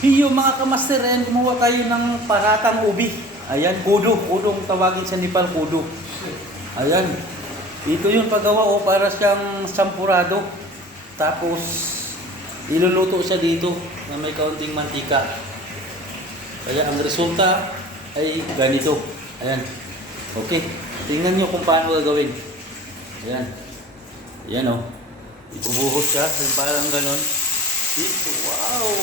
Hiyo mga kamaster, ayan, gumawa tayo ng paratang ubi. Ayan, kudo. Kudo ang tawagin sa Nepal, kudo. Ayan. Ito yung paggawa o para siyang sampurado. Tapos, iluluto siya dito na may kaunting mantika. Kaya ang resulta ay ganito. Ayan. Okay. Tingnan nyo kung paano gagawin. Ayan. Ayan o. Ipubuhos siya. Yung parang ganon. Dito. Wow!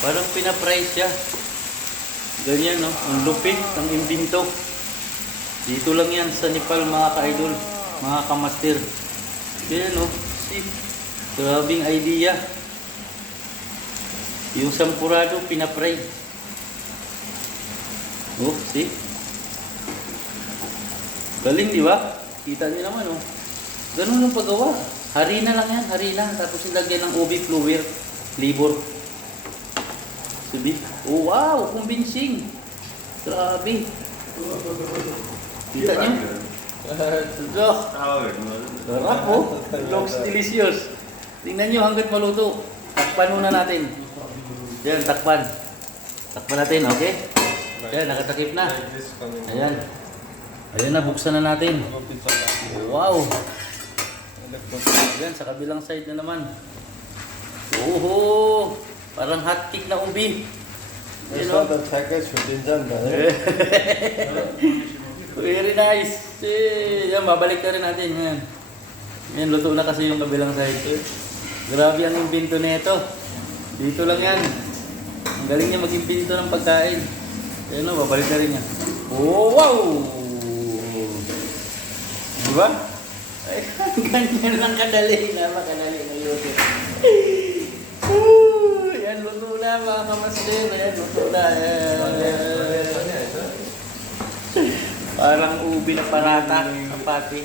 Parang pinaprice siya. Ganyan, no? Ang lupit, ang imbento. Dito lang yan sa Nepal, mga ka-idol, mga kamaster. Ganyan, no? See? Grabing idea. Yung sampurado, pinapray. Oh, see? Galing, di ba? Kita niyo naman, oh. Ganun ang paggawa. Harina lang yan, harina. Tapos ilagyan ng ubi flavor. Sabi, oh wow, convincing. Grabe. Kita nyo? Sarap oh. Looks delicious. Tingnan nyo hanggat maluto. Takpan muna natin. Yan, takpan. Takpan natin, okay? Yan, nakatakip na. Ayan. Ayan na, buksan na natin. Wow. Yan, sa kabilang side na naman. Oho. Parang hotcake na ubi. It's not a package for Dinjan, Very nice. Yan, babalik na rin natin. Yan. Yan, luto na kasi yung kabilang side. Grabe ang imbento nito. Dito lang yan. Ang galing niya mag-imbento ng pagkain. Yan o, babalik na rin yan. Oh, wow! Diba? Ay, ganyan lang kadali. Namakadali na YouTube. Yan, luto na mga kamaster. Ayan, luto na. Parang ubi na parata. Kapati.